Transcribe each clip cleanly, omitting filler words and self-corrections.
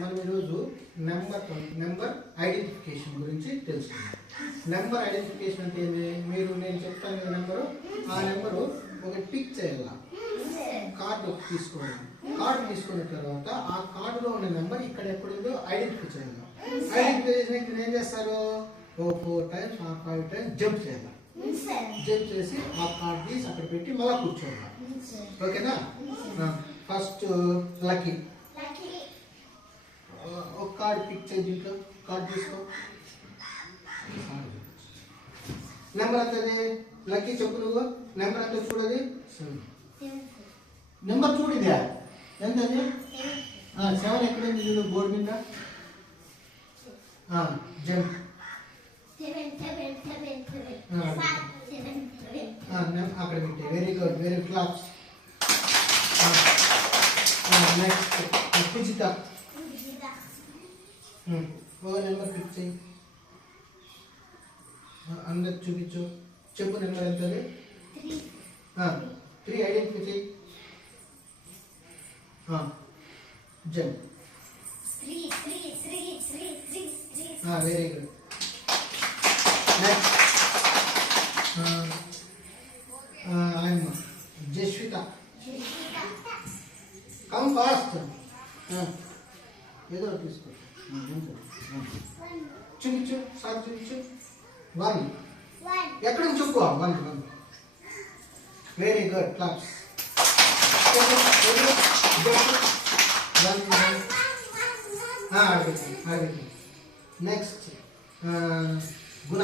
మనం ఈరోజు number identification గురించి తెలుసుకుందాం. నెంబర్ ఐడెంటిఫికేషన్ అంటే ఏంటి? నేను చెప్తాను కదా నెంబరు, ఆ నెంబరు ఒకటి పిక్ చేయాలి, కార్డు తీసుకోవాలి. కార్డు తీసుకున్న తర్వాత ఆ కార్డులో ఉన్న నెంబర్ ఇక్కడ ఎక్కడుందో ఐడెంటిఫై చేయాలి. ఐడెంటిఫై చేసినాక ఏం చేస్తారు? ఓ 4 times 5 times జంప్ చేయాలి. జంప్ చేసి ఆ కార్డు తీసి అక్కడ పెట్టి మళ్ళీ కూర్చోవాలి. ఓకేనా? ఫస్ట్ లక్కీ ఒక కార్డు పిక్ చేయి, దీంట్లో కార్డు తీసుకో. నెంబర్ ఎంతది? లక్కీ చెప్పు నువ్వు. నెంబర్ ఎంత చూడది? నెంబర్ చూడిదా ఎంతది? 7 ఎక్కడుంది చూడు బోర్డు మీద. జంప్ అక్కడ పెట్టి. Very good, very claps. Next Poojitha. ఒక నెంబర్ పిక్ చేయి, అందరికి చూపించు. చెప్పు నెంబర్ ఎంత? 3 ఐడెంటిఫై చేయి. Jump. Very good. Next Jasvitha. Come fast. ఏదో తీసుకో, చూపించు, సార్ చూపించు. 1 ఎక్కడ నుంచి చెప్పు. 1 వెరీ గుడ్, క్లాప్స్. నెక్స్ట్ గుణ.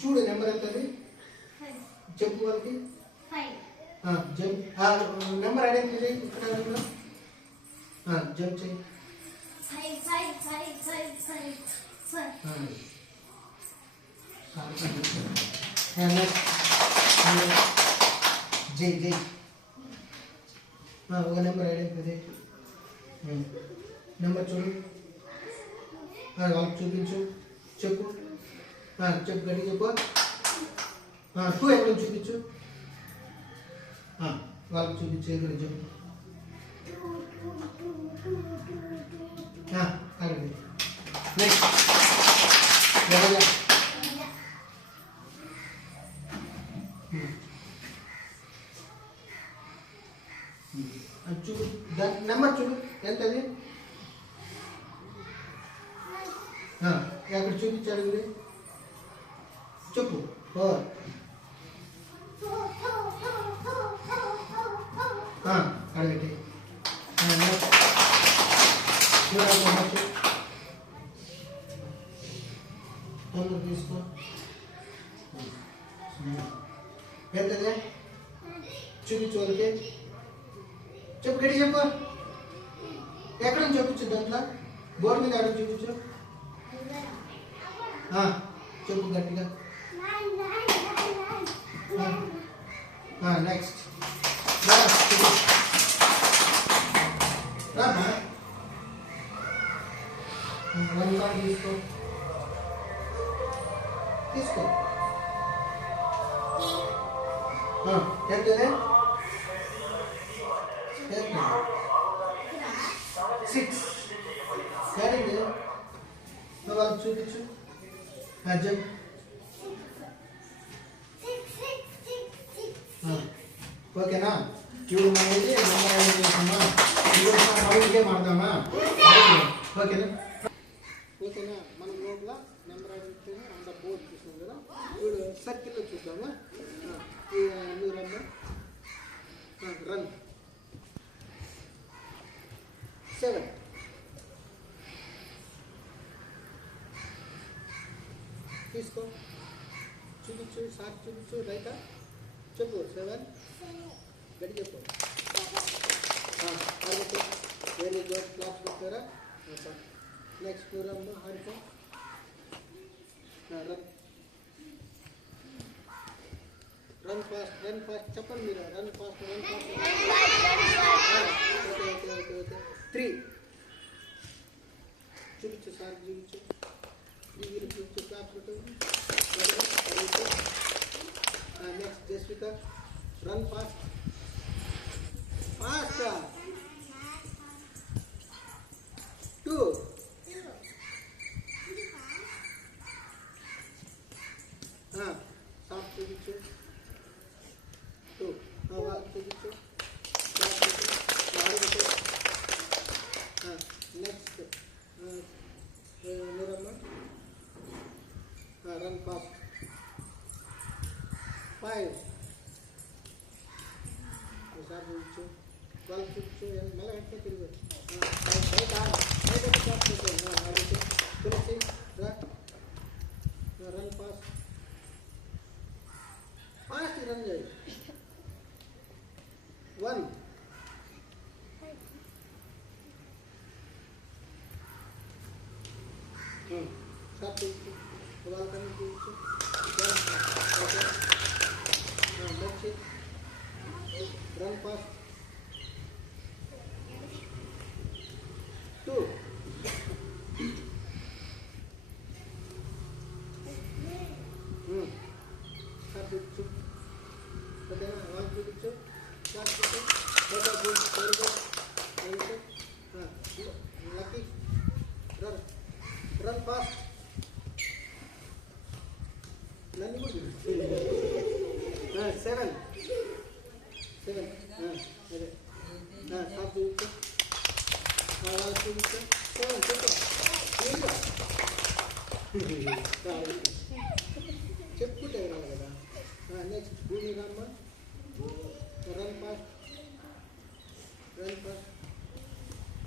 చూడు నెంబర్ ఎంతది చెప్పు వాళ్ళకి. నెంబర్ ఐడెంటిఫై చేయి. ఇక్కడ జంప్ చేయి. జై జై. ఒక నెంబర్ ఐడెంటిఫై చేయి. నెంబర్ చూడు, వాళ్ళకి చూపించు. చెప్పు, చెప్పు గట్టి చెప్పు. 2 ఎక్కడ చూపించు, వాళ్ళకి చూపించు. ఇక్కడ చెప్పు. నెక్స్ట్ చూడు, నెంబర్ చూడు ఎంతది? ఎక్కడ చూపించాడు ఇది చెప్పు. 4 అడగటి. తీసుకో. ఎంతది చూపించు వాళ్ళకి. చెప్పు గట్టి చెప్పు. ఎక్కడ చూపించు, దాంట్లో బోర్డు మీద అడుగు చూపించు. చెప్పు గట్టిగా. నెక్స్ట్ 1 కార్డు తీసుకో. తీసుకో. ఎంతది? 6. సరేండి, వాళ్ళకి చూపించు. జంప్. ఓకేనా? ఇప్పుడు మనం ఇది నెంబర్ ఐడెంటిఫికేషన్ మళ్ళీ మాడదామా? ఓకేనా? ఓకేనా? మనం లోపల నెంబర్ ఐడెంటిఫికేషన్ అంత బోర్డు చూసాం కదా. ఇప్పుడు సర్కిల్లో చూద్దామా? రన్ 7. తీసుకో, చూపించు. సార్ చూపించు. రైటా చెప్పు. 7 గడి చెప్పు. వెరీ గుడ్, క్లాస్ పెట్టారా? నెక్స్ట్ ప్రోగ్రామ్లో హరికో. రన్ ఫాస్ట్, రన్ ఫాస్ట్ చెప్పండి మీరు. Run fast, run fast. Okay. 3 చూపించు, సార్ చూపించు. చూపించు, క్లాస్ పెట్టండి. Next Jasvitha. Run fast. Fast 2 stop చూపించు 2 చూపించు నెక్స్ట్ మీరమ్మ రన్ ఫాస్ట్ 5 ఒకసారి చూపించు 12 చూపించు మళ్ళీ వెంటనే తిరిగి తులసి రన్ ఫాస్ట్ ఫాస్ట్ రన్ చేయి 1 స్టాప్ చూపించు వాళ్ళకన్నా చూపించు నెక్స్ట్ రన్ ఫాస్ట్ 2 స్టాప్ చూపించు ఓకేనా వాళ్ళు చూపించు స్టాప్ చూపించు లక్కీ రన్ ఫాస్ట్ నన్ను కూడా 7 అదే స్టాప్ చూపించు వాళ్ళు చూపించు 7 చెప్పుకుంటే వినాలి కదా నెక్స్ట్ భూమి రమ్మ రన్ ఫాస్ట్